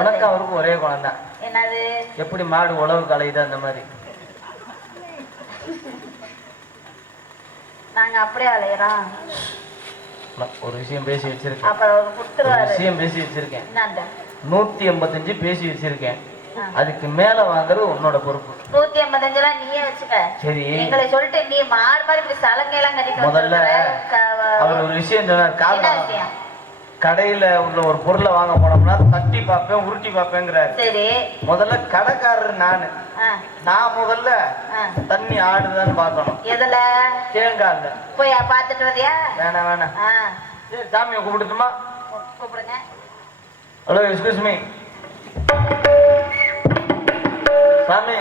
உனக்கு அவருக்கு ஒரே குழந்தை. என்னது? எப்படி மாடு உழவு கலையுது அந்த மாதிரி நாங்க அப்படியே அலையறோம். ஒரு விஷயம் பேசி வச்சிருக்கேன். அப்புறம் ஒரு குடுத்துருவாரு. விஷயம் பேசி வச்சிருக்கேன். என்னண்ட? 185 பேசி வச்சிருக்கேன். அதுக்கு மேல வாங்குறது உன்னோட பொறுப்பு. 185 நீயே வச்சுக்க. சரி. எங்களை சொல்லிட்டு நீ மாடு மாதிரி இப்படி சலங்கை எல்லாம் கட்டிட்டு முதல்ல அவர் ஒரு விஷயம் சொன்னார். காரணம் கடையில உள்ள ஒரு பொருளை வாங்க போனோம்னா தட்டி பார்ப்பேன், உருட்டி பார்ப்பேங்கிறாரு. சரி. முதல்ல கடைக்காரர் நான் முதல்ல தண்ணி ஆடுதான்னு பார்க்கணும். எதுல? தேங்காய்ல. போய் பார்த்துட்டு வரியா? வேணாம் வேணாம். சரி, சாமியை கூப்பிடுமா? கூப்பிடுங்க. ஹலோ, எக்ஸ்கியூஸ் மீ சாமி.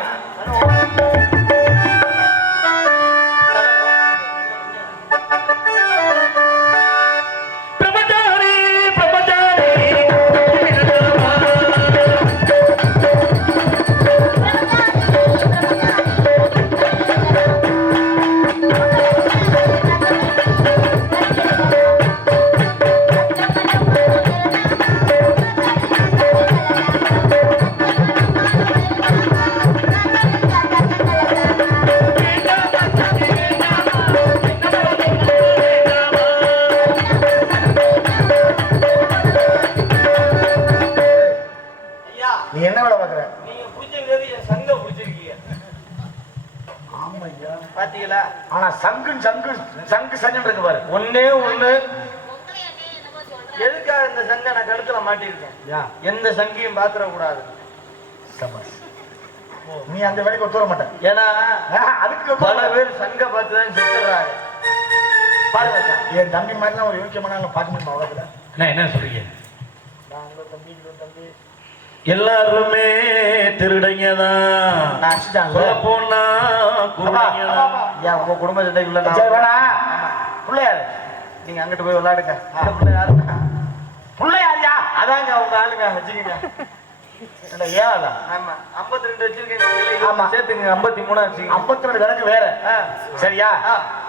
ஒன்னே ஒண்ணு, எதுக்காக இந்த சங்க நான் கழுத்துல மாட்டிருக்கேன்? எந்த சங்கியும் பாத்திர கூடாது. நீ அந்த வேலைக்கு ஒத்துவர மாட்டேன். ஏன்னா அதுக்கு பல பேர் சங்க பார்த்துதான் செத்துறாங்க. பாருங்க, என் தம்பி மாதிரிலாம் ஒரு யோக்கியமான பார்க்க முடியுமா உலகத்துல? என்ன சொல்றீங்க? எல்லாருமே திருடங்கதான். போனா உங்க குடும்ப சண்டைக்குள்ள பிள்ளையாரு, நீங்க அங்கிட்டு போய் விளையாடுங்க. பிள்ளையாரியா? அதாங்க அவங்க ஆளுங்க வச்சுக்கீங்க. ஏன்? ஆமா, 52 வச்சிருக்கீங்க. சேர்த்துங்க 53 வச்சுக்கீங்க. 52 கணக்கு வேற. சரியா?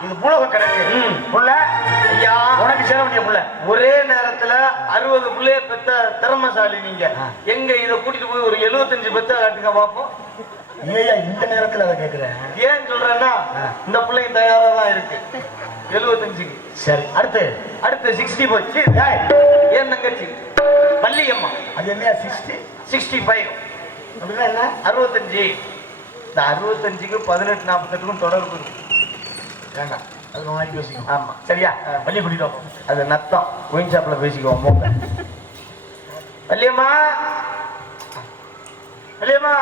இது புலக கணக்கு. புள்ள ஐயா, உனக்கு சேர வேண்டிய புள்ள. ஒரே நேரத்துல 60 புள்ளைய பெத்த திறமசாலி நீங்க. எங்க இதை கூட்டிட்டு போய் ஒரு 75 பெத்த காட்டுங்க பாப்போம். இந்த நேரத்துல அதை கேட்கிறேன். ஏன் சொல்றேன்னா இந்த பிள்ளைங்க தயாரா தான் இருக்கு 75க்கு. சரி, அடுத்து 60 போச்சு. ஏன் தங்கச்சி பள்ளியம்மா, அது என்ன 60 65 அப்படின்னா என்ன 65. இந்த 65க்கு 18 48க்கும் தொடர்பு இருக்கு. வேண்டாம், அது நாளைக்கு பேசிக்குவோம். ஆமா, சரியா? பள்ளி கூட்டிட்டோம், அது நத்தம் ஒயின் ஷாப்ல பேசிக்குவோம். போங்க பள்ளியம்மா, பள்ளியம்மா.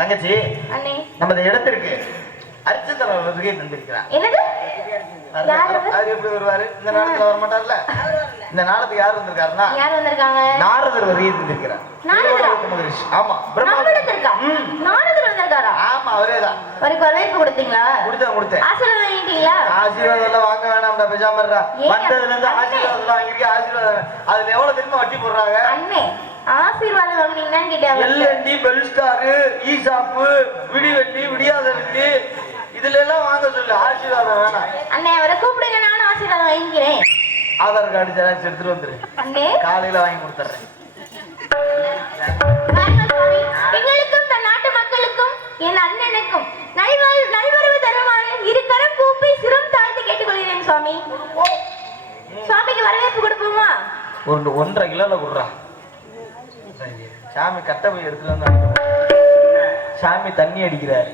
தங்கச்சி நம்ம இடத்திற்கு அரிச்சந்திரன் வருகை தந்திருக்கிறார். எப்படி வருவாரு? இந்த நாளத்துல வர மாட்டார்ல. இந்த நாளத்துக்கு யார் வந்திருக்காருன்னா நாரதர் வருகை தந்திருக்கிறார். ஆமா, ஆமா, அவரேதான். கொடுத்தேன். ஆசீர்வாதம் எல்லாம் வாங்க வேணாம்டா, பேசாம வந்ததுல இருந்து ஆசீர்வாதம் வாங்கிருக்கேன். ஆசீர்வாதம் அதுல எவ்வளவு தெரியுமா வட்டி போடுறாங்க? ஆசீர்வாதம் வாங்குனீங்கன்னு கேட்டேன். எல்என்டி, பெல்ஸ்டார், ஈசாப், விடிவெட்டி, விடியாத வெட்டி இதுல எல்லாம் வாங்க சொல்லு. ஆசீர்வாதம் வேணாம். அண்ணே அவரை கூப்பிடுங்க, நானும் ஆசீர்வாதம் வாங்கிக்கிறேன். ஆதார் கார்டு ஜெராக்ஸ் எடுத்துட்டு வந்துரு. அண்ணே காலையில வாங்கி கொடுத்துறேன். எங்களுக்கும் தன் நாட்டு மக்களுக்கும் என் அண்ணனுக்கும் நல்வரவு தருமாறு இரு கரம் கூப்பி சிரம் தாழ்த்தி கேட்டுக்கொள்கிறேன் சுவாமி. சுவாமிக்கு வரவேற்பு கொடுப்போமா? 1.5 கிலோல கொடுறா. சாமி கட்ட போய் எடுத்துட்டு வந்து சாமி தண்ணி அடிக்கிறாரு.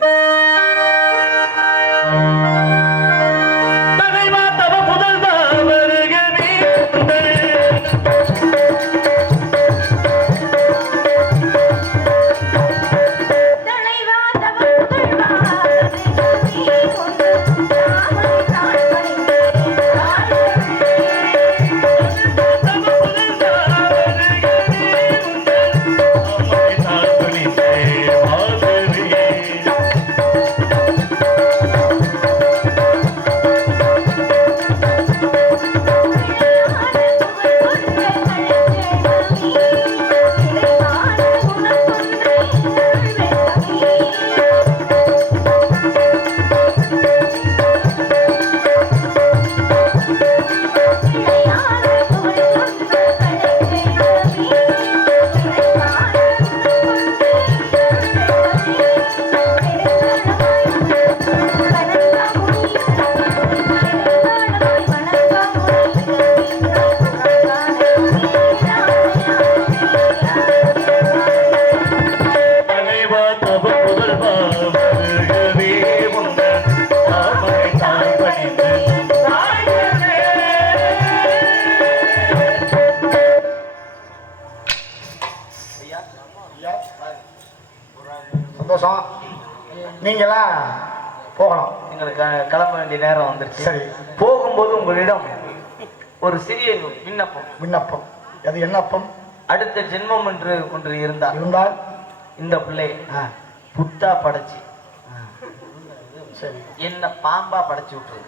சந்தோஷம். நீங்களாம் போகலாம். எங்களுக்கு கிளம்ப வேண்டிய நேரம் வந்துருச்சு. சரி, போகும்போது உங்களிடம் ஒரு சிறிய விண்ணப்பம். அது என்னப்பம்? அடுத்த ஜென்மம் என்று ஒன்று இருந்தால் இந்த பிள்ளை புத்தா படைச்சு சரி என்ன பாம்பா படைச்சு விட்டுரு.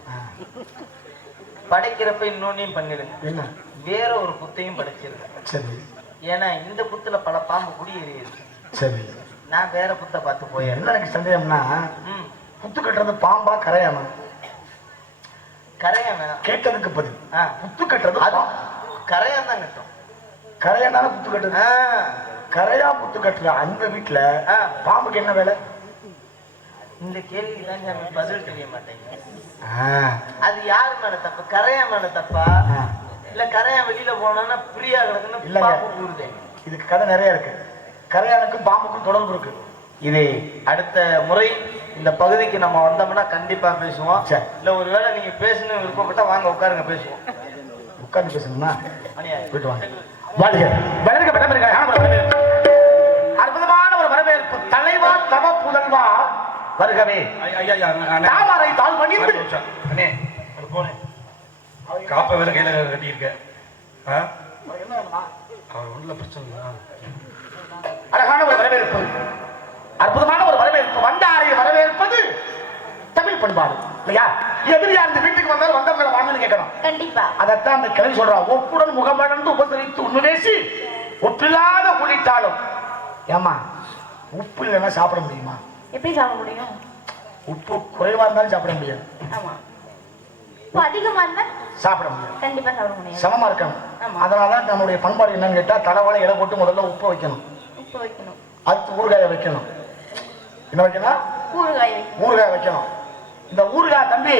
படைக்கிறப்ப இன்னொன்னையும் பண்ணிடுங்க. என்ன? வேற ஒரு புத்தையும் படைச்சிருங்க. சரி. ஏன்னா இந்த புத்துல பல பாம்பு குடியேறியது. சரி. நான் வேற புத்த பார்த்து போயேன். என்ன எனக்கு சந்தேகம்னா, புத்து கட்டுறது பாம்பா கரையானா? கரையான் வேணாம். கேட்டதுக்கு பதில் புத்து கட்டுறது கரையான் தான் கட்டும். கரையானால புத்து கட்டுறது. கரையா புத்து கட்டுற அந்த வீட்டுல பாம்புக்கு என்ன வேலை? இந்த கேள்விக்கு தான் பதில் தெரிய மாட்டேங்க. அது யாரு மேல தப்பு? கரையா மேல தப்பா இல்ல கரையா வெளியில போனோம்னா பிரியா கிடக்குன்னு இல்ல. இதுக்கு கதை நிறைய இருக்கு. கரையானுக்கும் பாம்புக்கும் தொடர்பு இருக்கு. இது அடுத்த முறை இந்த பகுதிக்கு நம்ம வந்தோம்னா கண்டிப்பா பேசுவோம். இல்ல ஒருவேளை நீங்க பேசணும் விருப்பப்பட்டா வாங்க உட்காருங்க, பேசுவோம். உட்கார்ந்து பேசணும்னா போயிட்டு வாங்க. அற்புதமான ஒரு வரவேற்பு. தலைவா தவ புதல்வா வருகவே தாமரை தாழ் பணிந்து அண்ணே அது போனேன் காப்பை வேற கையில கட்டியிருக்க அவர் ஒண்ணுல பிரச்சனை அழகான ஒரு வரவேற்பு, அற்புதமான ஒரு வரவேற்பு. வந்தாரை வரவேற்பது தமிழ் பண்பாடு இல்லையா? எதிரியா இந்த வீட்டுக்கு வந்தாலும் வந்தவங்களை வாங்கன்னு கேட்கணும். கண்டிப்பா அதைத்தான் அந்த கிளவி சொல்றா. ஒப்புடன் முகமடர்ந்து உபசரித்து உண்மைவேசி ஒப்பில்லாத உள்ளிட்டாலும். ஏமா உப்பு இல்லைன்னா சாப்பிட முடியுமா? எப்படி சாப்பிட முடியும்? உப்பு குறைவா இருந்தாலும் சாப்பிட முடியாது. ஆமா, உப்பு அதிகமா இருந்தா சாப்பிட முடியாது. கண்டிப்பா சாப்பிட முடியாது. சமமா இருக்கணும். அதனாலதான் நம்மளுடைய பண்பாடு என்னன்னு கேட்டா தலைவாழை இலை போட்டு முதல்ல உப்பு வைக்கணும், உப்பு வைக்கணும், அடுத்து ஊறுகாய வைக்கணும். என்ன வைக்கணும்? ஊறுகாய் ஊறுகாய் வைக்கணும். இந்த ஊறுகாய் தம்பி,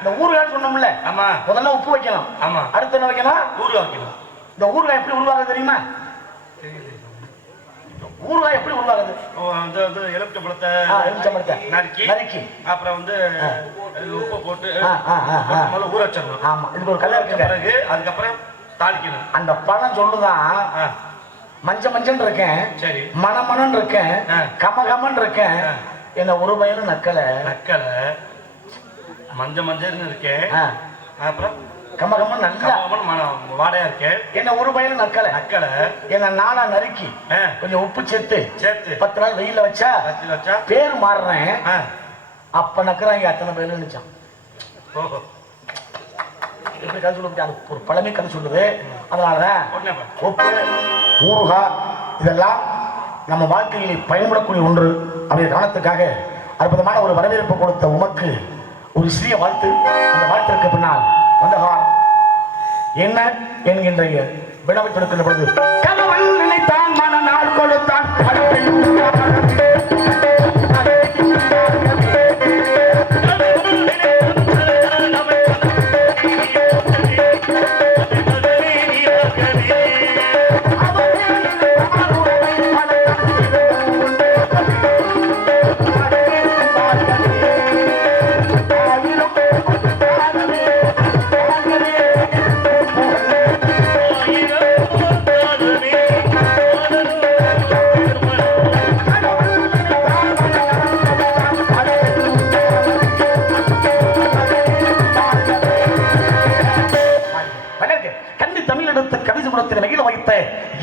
இந்த ஊறுகாய் சொன்னோம்ல, ஆமா, முதல்ல உப்பு வைக்கணும். ஆமா, அடுத்து என்ன வைக்கணும்? ஊறுகாய் வைக்கணும். இந்த ஊறுகாய் எப்படி உருவாகுது தெரியுமா? ஊறுகாய் எப்படி உருவாகுது? எலுமிச்சம்பழத்தை நறுக்கி அப்புறம் வந்து உப்பு போட்டு ஊற வச்சிடணும். ஆமா, இதுக்கு ஒரு கல்ல இருக்கு. பிறகு அதுக்கப்புறம் தாளிக்கணும். அந்த பழம் சொல்லுதான் மஞ்சள் மஞ்சள் இருக்கேன், சரி, மணமணன் இருக்கேன், கமகமன் இருக்கேன், என்ன ஒரு பயிலும் நக்கலை மஞ்ச மஞ்சள்னு இருக்கேன், அப்புறம் கமகமன் நல்லா வாடையா இருக்கேன், என்ன ஒரு பயிலும் நக்கலை என்ன நானா நறுக்கி கொஞ்சம் உப்பு சேர்த்து 10 நாள் வெயில வச்சா பேர் மாறுறேன். அப்ப நக்குறாங்க அத்தனை பேரும் நினைச்சான். எப்படி கதை சொல்ல ஒரு பழமை கதை சொல்லுது. அதனாலதான் உப்பு ஊறுகாய் இதெல்லாம் நம்ம வாழ்க்கையில் பயன்படக்கூடிய ஒன்று. அப்படியே கவனத்துக்காக அற்புதமான ஒரு வரவேற்பு கொடுத்த உமக்கு ஒரு சிறிய வாழ்த்து. அந்த வாழ்த்திற்கு பின்னால் வந்த காலம் என்ன என்கின்ற வினவை கொடுக்கின்ற பொழுது கணவன் நினைத்தான் மன நாள் கொடுத்தான்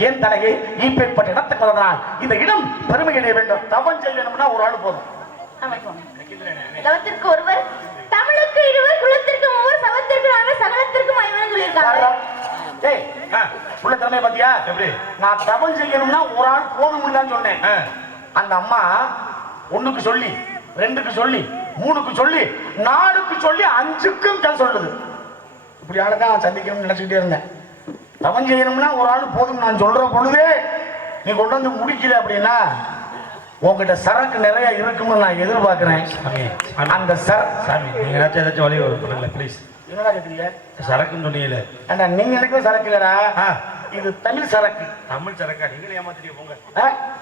ஏன் தலையை ஈப்பேற்பட்ட இடத்துக்கு வந்தனால் இந்த இடம் பெருமையிலே வேண்டும். தவம் செய்யணும்னா ஒரு ஆள் போதும். தவத்திற்கு ஒருவர், தமிழுக்கு இருவர், குலத்திற்கு மூவர், சவத்திற்கு நாங்கள், சகலத்திற்கும் ஐவன் சொல்லியிருக்காங்க. ஏய், உள்ள திறமை பாத்தியா? எப்படி நான் தவம் செய்யணும்னா ஒரு ஆள் போதும்னு தான் சொன்னேன். அந்த அம்மா 1க்கு சொல்லி 2க்கு சொல்லி 3க்கு சொல்லி 4க்கு சொல்லி 5க்கும் தான் சொல்லுது. இப்படி ஆளதான் சந்திக்கணும்னு நினைச்சுக்கிட்டே இருந்தேன். தவம் செய்யணும்னா ஒரு ஆள் போதும் நான் சொல்ற பொழுதே நீ கொண்டு வந்து முடிக்கல அப்படின்னா உங்ககிட்ட சரக்கு நிறைய இருக்கும்னு நான் எதிர்பார்க்கிறேன். அந்த சாமி நீங்க ஏதாச்சும் வழி பண்ணுங்களா ப்ளீஸ். என்னடா கேட்டீங்க? சரக்குன்னு சொன்னீங்கல்ல. ஏண்டா நீங்க எனக்கு சரக்கு இல்லடா, இது தமிழ் சரக்கு. தமிழ் சரக்கா? நீங்களே ஏமாத்திட்டே போங்க,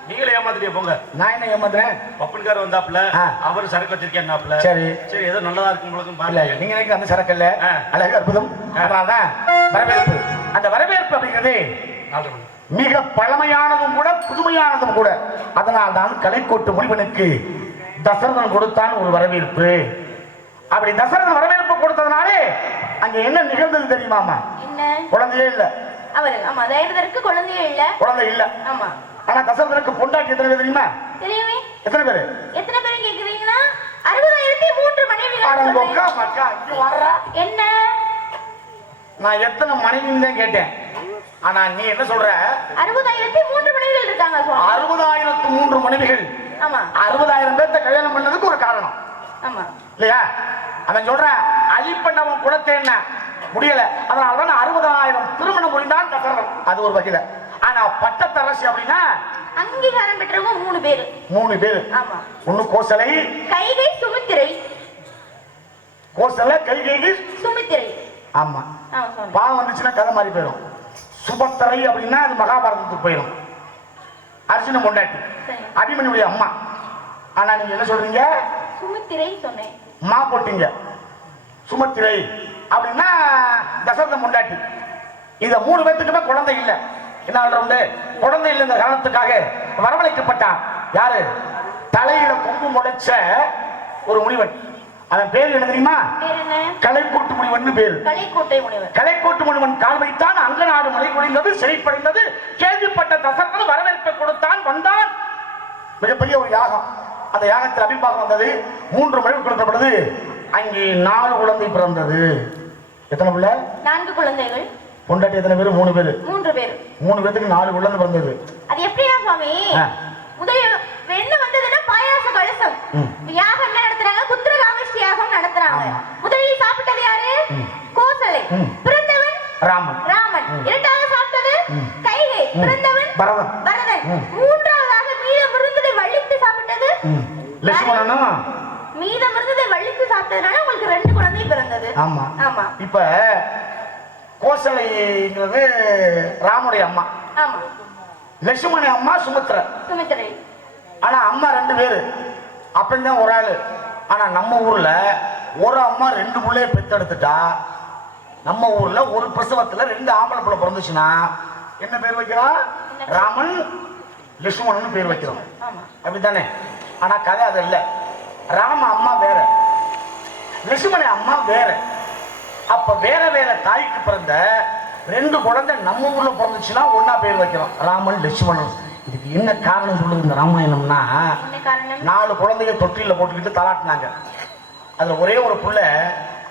நீங்களே ஏமாத்திட்டே போங்க. நான் என்ன ஏமாத்துறேன்? பப்பன்கார் வந்தாப்புல அவர் சரக்கு வச்சிருக்கேன்னாப்புல. சரி சரி, ஏதோ நல்லதா இருக்கு உங்களுக்கு பாருங்க. நீங்க நினைக்கிற அந்த சரக்கு இல்ல, அழகு அற்புதம். அதனாலதான் வரவேற்பு. அந்த வரவேற்பு அப்படிங்கிறது மிக பழமையானதும் கூட புதுமையானதும் கூட. அதனால் தான் கலைக்கோட்டு முனிவனுக்கு தசரதன் கொடுத்தான் ஒரு வரவேற்பு. அப்படி தசரதன் வரவேற்பு கொடுத்ததுனாலே அங்க என்ன நிகழ்ந்தது தெரியுமாமா? குழந்தையே இல்ல அவருக்கு. ஆமா, தயரதற்கு குழந்தையே இல்ல, குழந்தை இல்ல. ஆமா, ஆனா தசரதனுக்கு பொண்டாட்டி எத்தனை பேர் தெரியுமா? தெரியுமே. எத்தனை பேர்? எத்தனை பேர் கேக்குறீங்கன்னா 60,003 மனைவிகள். என்ன நான் எத்தனை மனைவின்னு தான் கேட்டேன். ஆனா நீ என்ன சொல்ற? 60,003 மனைவிகள் இருக்காங்க. 60,003 மனைவிகள். ஆமா, 60,000 பேர்த்த கல்யாணம் பண்ணதுக்கு ஒரு காரணம். ஆமா இல்லையா? அவன் சொல்ற அழிப்பண்ணவன் குலத்தை என்ன முடியல, அதனாலதான் 60,000 திருமணம் முடிந்தான் தசரதன். அது ஒரு வகையில. ஆனா பட்டத்தரசி அப்படின்னா அங்கீகாரம் பெற்றவங்க 3 பேரு. 3 பேரு. ஆமா, ஒண்ணு கோசலை, கைகை, சுமித்திரை. கோசலை, கைகை, சுமித்திரை. ஆமா, பாவம் வந்துச்சுன்னா கதை மாறி போயிடும். சுபத்திரை அப்படின்னா அது மகாபாரதத்துக்கு போயிடும். அர்ஜுன பொண்டாட்டி, அபிமன்யுடைய அம்மா. ஆனா நீங்க என்ன சொல்றீங்க? சுமித்திரை சொன்னேன், மா போட்டீங்க. சுமத்திரை அப்படின்னா தசரத பொண்டாட்டி. இந்த 3 பேத்துக்குமே குழந்தை இல்லை. என்ன ஆள்ற உண்டு? குழந்தை இல்லைங்கிற காரணத்துக்காக வரவழைக்கப்பட்டான். யாரு? தலையில கொம்பு முளைச்ச ஒரு முனிவன். அவன் பேர் என்ன தெரியுமா? கலைக்கோட்டு முனிவன் பேரு. கலைக்கோட்டு முனிவன் கால் வைத்தான், அங்கநாடு மலை பொழிந்தது, செழிப்படைந்தது. கேள்விப்பட்ட தசரதன் வரவேற்பை கொடுத்தான், வந்தான். மிகப்பெரிய ஒரு யாகம். அந்த யாகத்தில் அபிபாகம் வந்தது. 3 மழை கொடுத்தப்படுது. அங்கே 4 குழந்தை பிறந்தது. எத்தனை பிள்ளை? 4 குழந்தைகள். பொண்டாட்டி எத்தனை பேரு? 3 பேரு. 3 பேரு. 3 பேருக்கு 4 குழந்தை பிறந்தது. அது எப்படியா சுவாமி? முதல்ல என்ன வந்ததுன்னா பாயாச கலசம். யாகம் என்ன நடத்துறாங்க? புத்திர காமேஷ்டி யாகம் நடத்துறாங்க. முதலில் சாப்பிட்டது யாரு? கோசலை. பிறந்தவன் ராமன். இரண்டாவது சாப்பிட்டது கைகை. பிறந்தவன் பரதன். மூன்றாவதாக மீதம் இருந்ததை வள்ளித்து சாப்பிட்டது லட்சுமணனா. மீதம் இருந்ததை வள்ளித்து சாப்பிட்டதுனால உங்களுக்கு 2 குழந்தை பிறந்தது. ஆமா. இப்ப கோசலைங்கிறது ராமுடைய அம்மா. ஆமா. லட்சுமண அம்மா சுமித்ரை. ஆனா அம்மா 2 பேரு, அப்பந்தான் ஒரு ஆளு. ஆனா நம்ம ஊர்ல ஒரு அம்மா 2 பிள்ளைய பெத்தெடுத்துட்டா, நம்ம ஊர்ல ஒரு பிரசவத்துல 2 ஆம்பளை பிள்ளை பிறந்துச்சுன்னா என்ன பேர் வைக்கிறோம்? ராமன் லட்சுமணன் பேர் வைக்கிறோம். அப்படித்தானே? ஆனா கதை அது இல்ல. ராம அம்மா வேற, லட்சுமண அம்மா வேற. அப்ப வேற வேற தாய்க்கு பிறந்த 2 குழந்தை நம்ம ஊர்ல பிறந்துச்சுன்னா ஒன்னா பேர் வைக்கிறோம், ராமன் லட்சுமணன். இதுக்கு என்ன காரணம் சொல்லுது இந்த ராமாயணம்னா, 4 குழந்தைங்க தொட்டில போட்டுக்கிட்டு தலாட்டினாங்க. அதுல ஒரே ஒரு புள்ள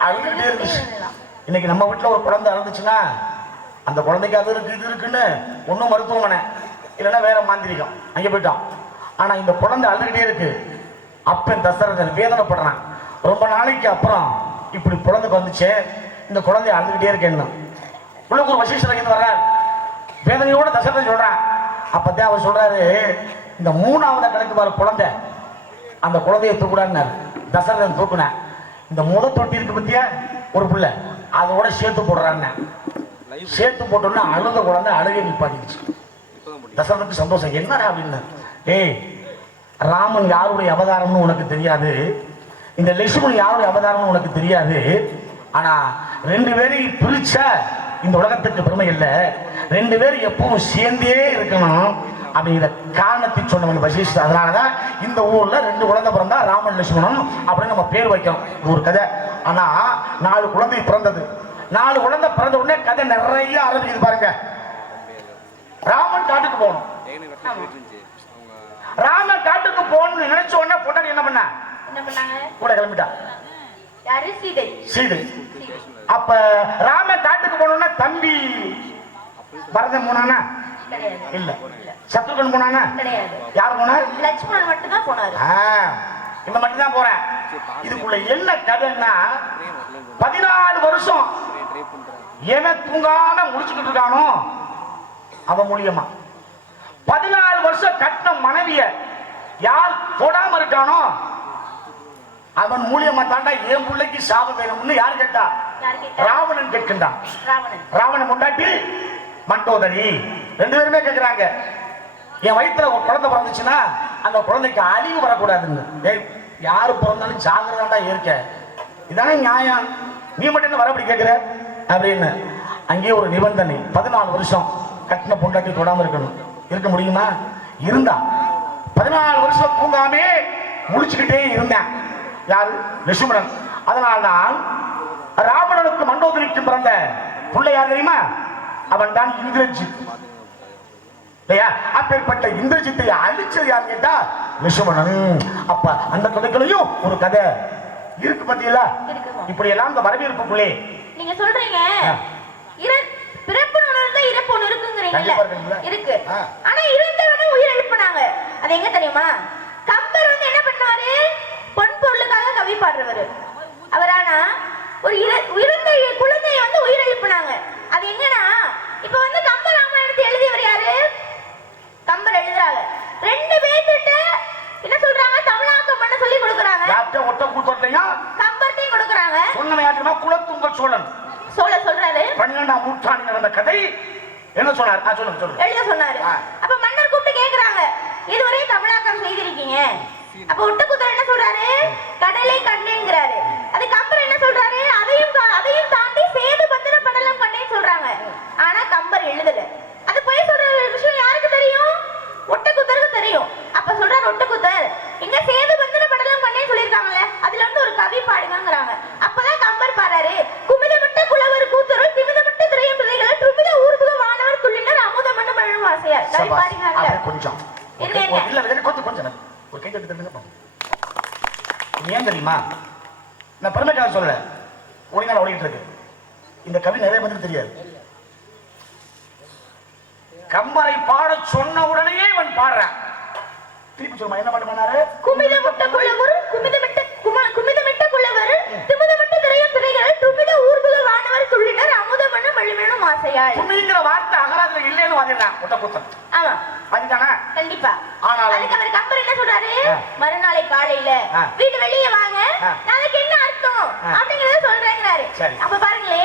அழுதுகிட்டே இருந்துச்சு. இன்னைக்கு நம்ம வீட்டுல ஒரு குழந்தை அழுதுச்சுன்னா அந்த குழந்தைக்கு அது இருக்கு இது இருக்குன்னு ஒன்னும் மருத்துவமனை இல்லைன்னா வேற மாந்திரிகம் அங்கே போயிட்டோம். ஆனா இந்த குழந்தை அழுதுகிட்டே இருக்கு. அப்பன் தசரதன் வேதனைப்படுறான். ரொம்ப நாளைக்கு அப்புறம் இப்படி குழந்தைக்கு வந்துச்சு, இந்த குழந்தைய அழுதுகிட்டே இருக்கேன்னு உள்ளுக்கு ஒரு வசிஷ்டர் வர்றார். வேதனையோட தசரதன் சொல்றான். அப்பதான் அவர் சொல்றாரு, இந்த 3ஆவது கணக்கு வர குழந்தை, அந்த குழந்தைய தூக்குடான்னாரு. தசரதன் தூக்குன. இந்த தொட்டி இருக்கு பத்தியா ஒரு பிள்ளை, அதோட சேர்த்து போடுறான்னு. சேர்த்து போட்டோம்னா அழுத குழந்தை அழுகை நிப்பாட்டிடுச்சு. தசரனுக்கு சந்தோஷம். என்னடா அப்படின்னு, ஏய் ராமன் யாருடைய அவதாரம்னு உனக்கு தெரியாது, இந்த லட்சுமணன் யாருடைய அவதாரம்னு உனக்கு தெரியாது. ஆனா 2 பேரையும் பிரிச்ச இந்த உலகத்துக்கு பெருமை இல்லை. 2 பேரும் எப்பவும் சேர்ந்தே இருக்கணும் அப்படிங்கிற காரணத்தை சொன்னவன் வசிஷ்டர். அதனாலதான் இந்த ஊர்ல 2 குழந்தை பிறந்தா ராமன் லட்சுமணன் அப்படின்னு நம்ம பேர் வைக்கிறோம். ஒரு கதை. ஆனா 4 குழந்தை பிறந்தது. 4 குழந்தை பிறந்த உடனே கதை நிறைய ஆரம்பிக்குது பாருங்க. ராமன் காட்டுக்கு போகணும். ராமன் காட்டுக்கு போகணும்னு நினைச்ச உடனே பொண்டாட்டி என்ன பண்ணாங்க? கூட கிளம்பிட்டா. சீதை. அப்ப ராமன் காட்டுக்கு போனோம்னா தம்பி பரதன் போனானா? இல்ல. சத்ருகன் போனானா? யார் போனார்? லட்சுமணன் மட்டும் தான் போனாரு. இந்த மட்டும் தான் போறேன். இதுக்குள்ள என்ன கதைன்னா, 14 வருஷம் எவன் தூங்காம முடிச்சுக்கிட்டு இருக்கானோ அவன் மூலியமா, 14 வருஷம் கட்டின மனைவிய யார் தொடாம இருக்கானோ அவன் மூலியமா தாண்டா என் பிள்ளைக்கு சாபம் வேணும்னு யார் கேட்டா? ராவணன் கேட்கின்றான். ராவணன் முன்னாடி மண்டோதரி 2 பேருமே கேட்கிறாங்க. என் வயிற்றுல ஒரு குழந்தை பிறந்துச்சுன்னா அந்த குழந்தைக்கு அழிவு வரக்கூடாதுன்னு. யாரு பிறந்தாலும் ஜாகிரதாண்டா இருக்க, இதானே நியாயம். நீ மட்டும் என்ன வரப்படி கேட்கிற அப்படின்னு. அங்கேயே ஒரு நிபந்தனை, 14 வருஷம் கட்டின பொண்டாட்டி தொடாம இருக்கணும். இருக்க முடியுமா? இருந்தா 14 வருஷம் தூங்காமே முடிச்சுக்கிட்டே இருந்தேன். யாரு? லட்சுமணன். அதனால்தான் ராவணனுக்கு மண்டோதரிக்கு பிறந்த பிள்ளை யார் தெரியுமா? அவன் தான் இந்திரஜித். அப்பேற்பட்ட இந்திரஜித்தை அழிச்சது யார் கேட்டா லட்சுமணன். அப்ப அந்த கதைகளையும் ஒரு கதை இருக்கு பத்தியல. இப்படி எல்லாம் இந்த வரவேற்புக்குள்ளே நீங்க சொல்றீங்க பிறப்பு ஒண்ணு இறப்பு ஒண்ணு இருக்குங்கிறீங்கல்ல, இருக்கு. ஆனா இருந்தவனே உயிர் எழுப்பினாங்க. அது எங்க தெரியுமா? கம்பர் வந்து என்ன பண்ணாரு? பொன் பொருளுக்காக கவி பாடுறவர் அவர். ஆனா ஒரு இறந்த குழந்தையை வந்து உயிர் எழுப்பினாங்க. அது எங்கன்னா, இப்ப வந்து கம்ப ராமாயணத்தை எழுதியவர் யாரு? கம்பர் எழுதுறாங்க. 2 பேர்கிட்ட என்ன சொல்றாங்க? தமிழாக்கம் பண்ண சொல்லி கொடுக்கறாங்க. கம்பர்ட்டையும் கொடுக்கறாங்க. குலத்துங்க சோழன் சொல்றாரு. 12ஆம் நூற்றாண்டில் நடந்த கதை என்ன சொன்னார்? சொல்லுங்க. எழுத சொன்னாரு. அப்ப மன்னர் கூப்பிட்டு கேக்குறாங்க, இதுவரை தமிழாக்கம் செய்திருக்கீங்க. அப்ப ஒட்டக்குத்தர் என்ன சொல்றாரு? கடலை கண்டேங்கிறாரு. அது கம்பர் என்ன சொல்றாரு? அதையும் தாண்டி சேது பத்திர படலம் கண்டேன்னு சொல்றாங்க. ஆனா கம்பர் எழுதல. அது போய் சொல்ற விஷயம் யாருக்கு தெரியும்? ஒட்டக்குத்தருக்கு தெரியும். அப்ப சொல்றாரு ஒட்டக்குத்தர், எங்க தெரியுமா? நான் பெருமைக்காக சொல்ல, ஒழுங்கான ஓடிட்டு இருக்கு. இந்த கவி நிறைய பேருக்கு தெரியாது. கம்பரை பாட சொன்ன உடனேயே இவன் பாடுறான். திருப்பி சொல்லுமா, என்ன பாட்டு பண்ணாரு? குமிதமிட்ட குலவர் குமிதமிட்ட குலவர் திமிதமிட்ட திரையும் திரைகள் துமித ஊர்புகள் வானவர் துள்ளினர் அமுதமனும் வழிமனும் ஆசையாள். குமிங்கிற வார்த்தை அகராதில இல்லைன்னு வாதிடுறான் ஒட்ட குத்தம். ஆமா அதுதானே? கண்டிப்பா. ஆனால் அதுக்கு அவர் கம்பர் என்ன சொல்றாரு? மறுநாளை காலையில வீட்டு வெளியே வாங்க, நாளைக்கு என்ன அர்த்தம் அப்படிங்கறத சொல்றேங்கிறாரு. அப்ப பாருங்களே,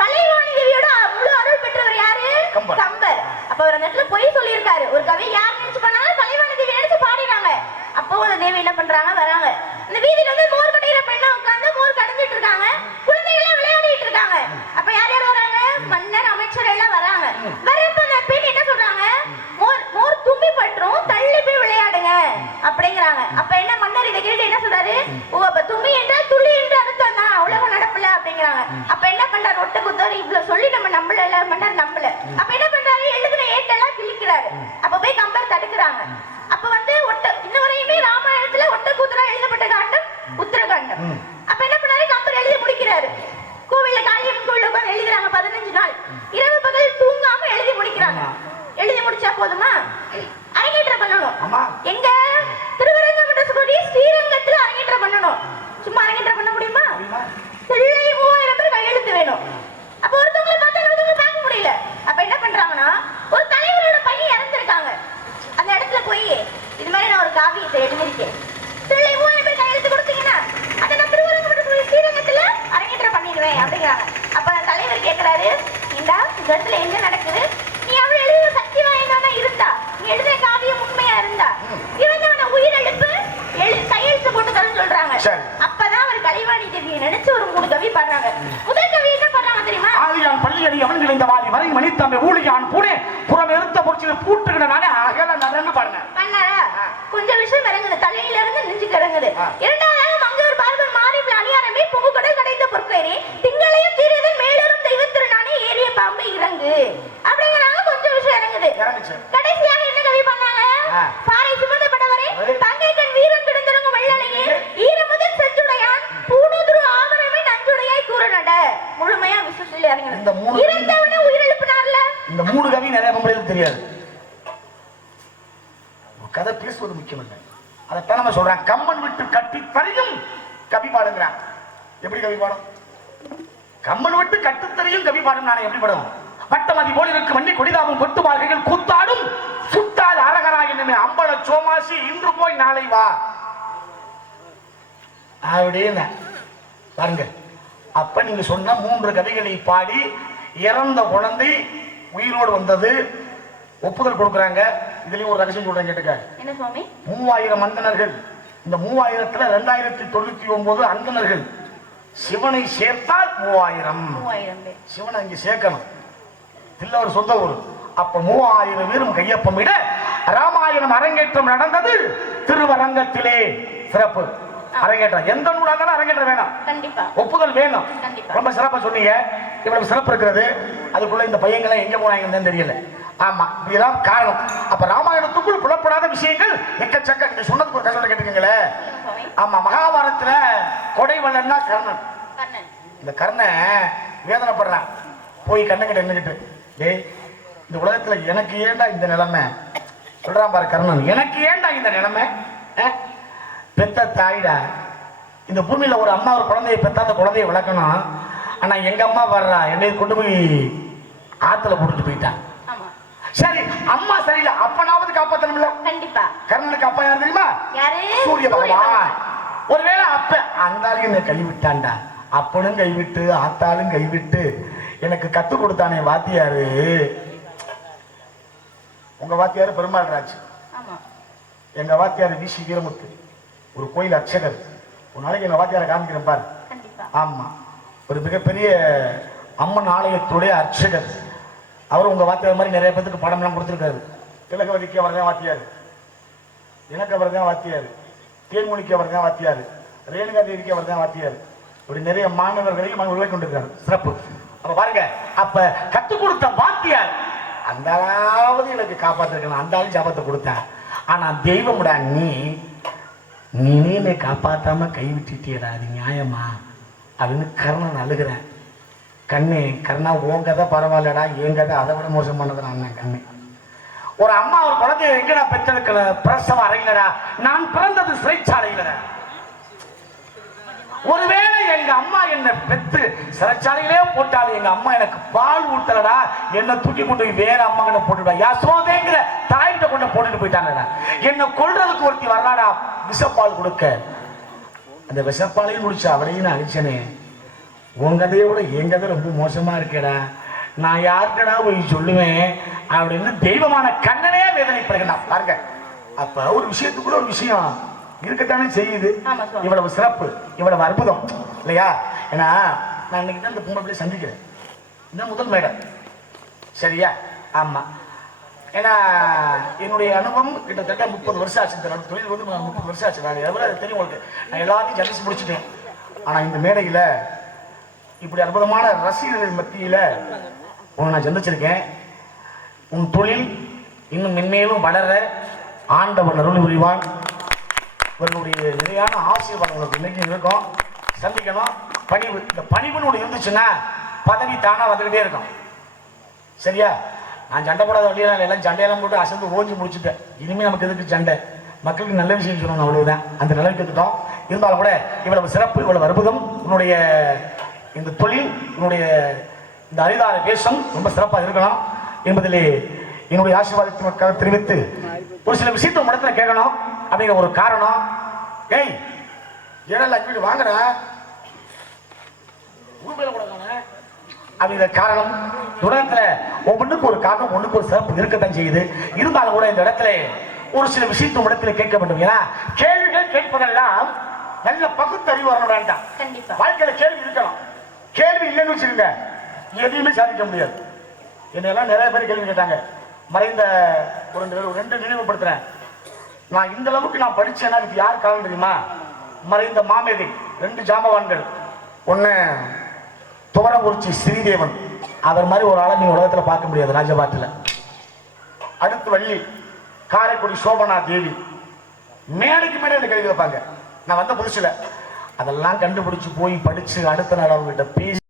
கலைவாணி தேவியோட முழு அருள் பெற்றவர் யாரு? கம்பர். அப்ப அவர் அந்த இடத்துல பொய் சொல்லியிருக்காரு. ஒரு கவி யார் நினைச்சு பண்ணாலும் கலைவாணி தேவி நினைச்சு பாடினாங்க. அப்போ அந்த தேவி என்ன பண்றாங்க, வராங்க. இந்த வீதியில வந்து மோர் கடையிற பெண்ணா உட்கார்ந்து மோர் கடைஞ்சிட்டு இருக்காங்க. குழந்தைகள் எல்லாம் விளையாடிட்டு இருக்காங்க. அப்ப யார் யார் வராங்க? மன்னர், அமைச்சர் எல்லாம் வராங்க. வரப்ப அந்த பெண் என்ன சொல்றாங்க? மோர் தும்பி பற்றும், தள்ளி போய் விளையாடுங்க அப்படிங்கிறாங்க. அப்ப என்ன மன்னர் இதை கேட்டு என்ன சொல்றாரு? ஓ, அப்ப தும்பி என்றால் துளி என்று அர்த்தம் தான், உலகம் நடப்பல அப்படிங்கிறாங்க. அப்ப என்ன பண்றாரு ஒட்ட குத்தவர்? இவ்வளவு சொல்லி நம்ம நம்பல, மன்னர் நம்பல. அப்ப என்ன பண்றாரு? எழுதுன ஏட்டெல்லாம் கிழிக்கிறாரு. அப்ப போய் கம்பர் தடுக்கிறாங்க. அப்ப வந்து இன்ன வரையுமே ராமாயணத்துல ஒட்ட குத்தரா எழுதப்பட்ட காண்டம் உத்தரகாண்டம். அப்ப என்ன பண்ணாரு? கம்பர் எழுதி முடிக்கிறாரு. கோவில்ல காளியம்மன் கோவில்ல உட்கார்ந்து எழுதுறாங்க 15 நாள். இரவு பகல் தூங்காம எழுதி முடிக்கிறாங்க. எழுதி முடிச்சா போதுமா? அரங்கேற்றம் பண்ணணும். எங்க? திருவரங்கம் என்ற சொல்லி ஸ்ரீரங்கத்துல அரங்கேற்றம் பண்ணணும். சும்மா அரங்கேற்றம் பண்ண முடியுமா? பிள்ளை 3000 பேர் கையெழுத்து வேணும். அப்ப ஒருத்தவங்களை பார்த்தா ஒருத்தவங்களை பார்க்க முடியல. அப்ப என்ன பண்றாங்கன்னா, ஒரு தலைவரோட பையன் இறந்திருக்காங்க. அந்த இடத்துல போய் இது மாதிரி நான் ஒரு காவியத்தை எழுதியிருக்கேன், பிள்ளை 3000 பேர் கையெழுத்து கொடுத்தீங்கன்னா அதை நான் திருவரங்கம் என்ற சொல்லி ஸ்ரீரங்கத்துல அரங்கேற்றம் பண்ணிடுவேன் அப்படிங்கிறாங்க. அப்ப தலைவர் கேட்கிறாரு, இந்தா இந்த இடத்துல என்ன நடக்குது? நீ அவள் எழுதிய சக்தி வாய்ந்தவனா இருந்தா, நீ எழுதிய காவியம் உண்மையா இருந்தா, இறந்தவன உயிரெழுப்பு கையெழுத்து போட்டு தரன்னு சொல்றாங்க. அப்பதான் அவர் கலைவாணி தேவியை நினைச்சு ஒரு 3 கவி பாடுறாங்க. முதல் கவி என்ன பாடுறாங்க தெரியுமா? ஆலியான் பள்ளியடி அவன் இணைந்த வாலி வரை மணித்தம்பி ஊழியான் பூனே புறம் எடுத்த பொறிச்சில பூட்டுகிற நானே அகல நடந்து பாடுனேன். பண்ணாரா? கொஞ்சம் விஷயம் இறங்குது, தலையில இருந்து நெஞ்சுக்கு இறங்குது. இரண்டாவதாக மங்கையர் பார்வன் மாறிவில் அணியாரமே புகுகடல் கடைந்த பொற்கேரி திங்களையும் தீரியதன் மேலரும் தெய்வத்திருநானே ஏறிய பாம்பு இறங்கு அப்படிங்கிறாங்க. கொஞ்சம் விஷயம் இறங்குது. கடைசியாக என்ன கவி பண்ணாங்க? பாறை சுமந்தப்பட்டவரே தங்கை கண் வீரன் கிடந்திருக்கும் வெள்ளலையே ஈரமுதல் செஞ்சுடையான் பூணுதுரு ஆவரமே நஞ்சுடையாய் கூறனட முழுமையா விசுவல் இறங்குது. இறந்தவன உயிரிழப்பினார்ல. இந்த 3 கவி நிறைய பொம்பளைகளுக்கு தெரியாது. கதை பேசுவது முக்கியம் இல்லை. அதைத்தான் நம்ம சொல்றான். கம்மன் விட்டு கட்டி தரையும் கவி பாடுங்கிறான். எப்படி கவி பாடும்? கம்மன் விட்டு கட்டுத்தரையும் கவி பாடும். நானே எப்படி பாடும்? பட்டமதி போல் இருக்கு மண்ணி கொடிதாவும் கொட்டு வாழ்கைகள் கூத்தாடும் சுட்டால் அரகரா என்னமே அம்பள சோமாசி இன்று போய் நாளை வா அப்படின்னு பாருங்க. அப்ப நீங்க சொன்ன 3 கவிகளை பாடி இறந்த குழந்தை உயிரோடு வந்தது ஒப்புதல் கொடுக்குறாங்க. இதுலயும் ஒரு ரகசியம் சொல்றேன் கேட்டுக்க. என்ன சுவாமி? 3000 அந்தணர்கள். இந்த 3000த்துல 2099 அந்தணர்கள். சிவனை சேர்த்தால் 3000 சிவனை அங்கே சேர்க்கணும். இல்ல ஒரு சொந்த ஊர். அப்ப 3000 பேரும் கையொப்பமிட ராமாயணம் அரங்கேற்றம் நடந்தது திருவரங்கத்திலே. சிறப்பு அரங்கேற்றம். எந்த நூலா இருந்தாலும் அரங்கேற்றம் வேணும், ஒப்புதல் வேணும். ரொம்ப சிறப்பா சொன்னீங்க. இவ்வளவு சிறப்பு இருக்கிறது. அதுக்குள்ள இந்த பையங்களை எங்க போனாங்கன்னு தெரியல. ஆமா, இதுதான் காரணம். அப்ப ராமாயணத்துக்குள் புலப்படாத விஷயங்கள் எக்கச்சக்க. நீங்க சொன்னதுக்கு ஒரு கதை கேட்டுக்கீங்களே. ஆமா, மகாபாரதத்துல கொடைவள்ளன்னா கர்ணன். இந்த கர்ணன் வேதனைப்படுறான். போய் கண்ணங்கிட்ட நின்றுக்கிட்டு, டேய் இந்த உலகத்துல எனக்கு ஏண்டா இந்த நிலைமை சொல்றான் பாரு கர்ணன். எனக்கு ஏண்டா இந்த நிலைமை? பெத்த தாயிடா, இந்த பூமியில ஒரு அம்மா ஒரு குழந்தைய பெத்த அந்த குழந்தைய வளர்க்கணும். ஆனா எங்க அம்மா வர்றா என்னை கொண்டு போய் ஆத்துல போட்டுட்டு போயிட்டான். சரி, அம்மா சரியில்லை, அப்பனாவது காப்பாத்தணும்ல. கண்டிப்பா. கர்ணனுக்கு அப்பா யாரு தெரியுமா? சூரிய பகவான். ஒருவேளை அப்ப அந்தாலும் என்ன கைவிட்டான்டா, அப்பனும் கைவிட்டு ஆத்தாலும் கைவிட்டு எனக்கு கத்து கொடுத்தானே வாத்தியாரு. உங்க வாத்தியாரு பெருமாள் ராஜ், எங்க வாத்தியாரு விசி வீரமுத்து, ஒரு கோயில் அர்ச்சகர். ஒரு நாளைக்கு எங்க வாத்தியாரை காமிக்கிறேன் பாரு. ஆமா, ஒரு மிகப்பெரிய அம்மன் ஆலயத்துடைய அர்ச்சகர். அவர் உங்க வாத்தியார் மாதிரி நிறைய பேருக்கு படம்லாம் கொடுத்துருக்காரு. திலகவதிக்கு அவர் தான் வாத்தியார், எனக்கு அவர் தான் வாத்தியார், தேன்மொழிக்கு அவர் தான் வாத்தியார், ரேணுகா தேவிக்கு அவர் தான் வாத்தியார். இப்படி நிறைய மாணவர்களையும் அவங்க உருவாக்கி கொண்டிருக்காரு. சிறப்பு. அப்ப பாருங்க, அப்ப கத்துக் கொடுத்த வாத்தியார் அந்த அளவாவது எனக்கு காப்பாத்திருக்கணும், அந்த ஆளும் ஜாபத்தை கொடுத்தேன். ஆனா தெய்வம்டா நீ, நீனே என்னை காப்பாத்தாம கை விட்டுட்டியடா, அது நியாயமா அப்படின்னு கர்ணன் அழுகிறேன். கண்ணு கர்ணா, உன் கதை பரவாயில்லடா, என் கதை அதை விட மோசம் பண்ணது நான் கண்ணு. ஒரு அம்மா ஒரு குழந்தைய எங்கடா பெற்றெடுக்கல, பிரசவ அறையிலடா, நான் பிறந்தது சிறைச்சாலையிலடா. ஒருவேளை எங்க அம்மா என்ன பெத்து சிறைச்சாலையிலே போட்டாலும் எங்க அம்மா எனக்கு பால் ஊட்டலடா, என்ன தூக்கி கொண்டு வேற அம்மா கிட்ட போட்டுடா, யசோதைங்கிற தாய்கிட்ட கொண்டு போட்டுட்டு போயிட்டாங்கடா. என்ன கொல்றதுக்கு ஒருத்தி வரலாடா விஷப்பால் கொடுக்க, அந்த விஷப்பாலையும் முடிச்சு அவளையும் நான் அழிச்சனே. உன் கதையை விட என் கதை ரொம்ப மோசமா இருக்கேடா, நான் யாருக்கடா போய் சொல்லுவேன் அப்படின்னு தெய்வமான கண்ணனே வேதனைப்படுகிறான். பாருங்க, அப்ப ஒரு விஷயத்துக்குள்ள ஒரு விஷயம் இருக்கத்தானே செய்யுது. இவ்வளவு சிறப்பு, இவ்வளவு அற்புதம் இல்லையா? ஏன்னா நான் இன்னைக்கு தான் இந்த பொம்பளை சந்திக்கிறேன், இந்த முதல் மேடை, சரியா? ஆமா, ஏன்னா என்னுடைய அனுபவம் கிட்டத்தட்ட 30 வருஷம் ஆச்சு. இந்த தொழில் வந்து 30 வருஷம் ஆச்சு. நான் எவ்வளவு தெரியும் உங்களுக்கு, நான் எல்லாத்தையும் சந்திச்சு முடிச்சுட்டேன். ஆனா இந்த மேடையில இப்படி அற்புதமான ரசிகர்கள் மத்தியில உன்னை நான் சந்திச்சிருக்கேன். உன் தொழில் இன்னும் மென்மேலும் வளர ஆண்டவன் அருள் புரிவான். இவர்களுடைய நிறையான ஆசீர்வாதம் உங்களுக்கு இன்னைக்கு இருக்கும். சந்திக்கணும். பணிவு, இந்த பணிவுன்னு ஒன்று இருந்துச்சுன்னா பதவி தானா வந்துகிட்டே இருக்கும். சரியா? நான் சண்டை போடாத வழியெல்லாம் எல்லாம் சண்டையெல்லாம் போட்டு அசந்து ஓஞ்சி முடிச்சுட்டேன். இனிமேல் நமக்கு எதுக்கு சண்டை, மக்களுக்கு நல்ல விஷயம் சொல்லணும், அவ்வளவுதான். அந்த நிலைக்கு எடுத்துட்டோம். இருந்தாலும் கூட இவ்வளவு சிறப்பு, இவ்வளவு அற்புதம், உன்னுடைய இந்த தொழில், உன்னுடைய இந்த அரிதார வேஷம் ரொம்ப சிறப்பாக இருக்கணும் என்பதிலே என்னுடைய ஆசீர்வாதத்தை மக்கள் தெரிவித்து ஒரு சில விஷயத்தை இடத்துல கேட்கணும் அப்படிங்கிற ஒரு காரணம். ஏய், ஏடா வீடு வாங்குற அப்படிங்கிற காரணம், உலகத்துல ஒவ்வொன்றுக்கு ஒரு காரணம், ஒண்ணுக்கு ஒரு சிறப்பு இருக்கத்தான் செய்யுது. இருந்தாலும் கூட இந்த இடத்துல ஒரு சில விஷயத்தை இடத்துல கேட்க வேண்டும். ஏன்னா கேள்விகள் கேட்பதெல்லாம் நல்ல பகுத்தறிவு வர வேண்டாம். வாழ்க்கையில கேள்வி இருக்கணும். கேள்வி இல்லைன்னு வச்சுருங்க, எதையுமே சாதிக்க முடியாது. என்னெல்லாம் நிறைய பேர் கேள்வி கேட்டாங்க. மறைந்த ஒரு 2 நினைவுபடுத்துறேன். நான் இந்த அளவுக்கு நான் படிச்சேன்னா இதுக்கு யார் காரணம் தெரியுமா? மறைந்த மாமேதை 2 ஜாம்பவான்கள். ஒன்னு துவரங்குறிச்சி ஸ்ரீதேவன், அவர் மாதிரி ஒரு ஆளை நீங்க உலகத்துல பார்க்க முடியாது ராஜபாட்டில். அடுத்து வள்ளி, காரைக்குடி சோபனா தேவி. மேடைக்கு மேலே இந்த கேள்வி வைப்பாங்க. நான் வந்த புதுசுல அதெல்லாம் கண்டுபிடிச்சு போய் படிச்சு அடுத்த நாள் அவங்ககிட்ட பேசி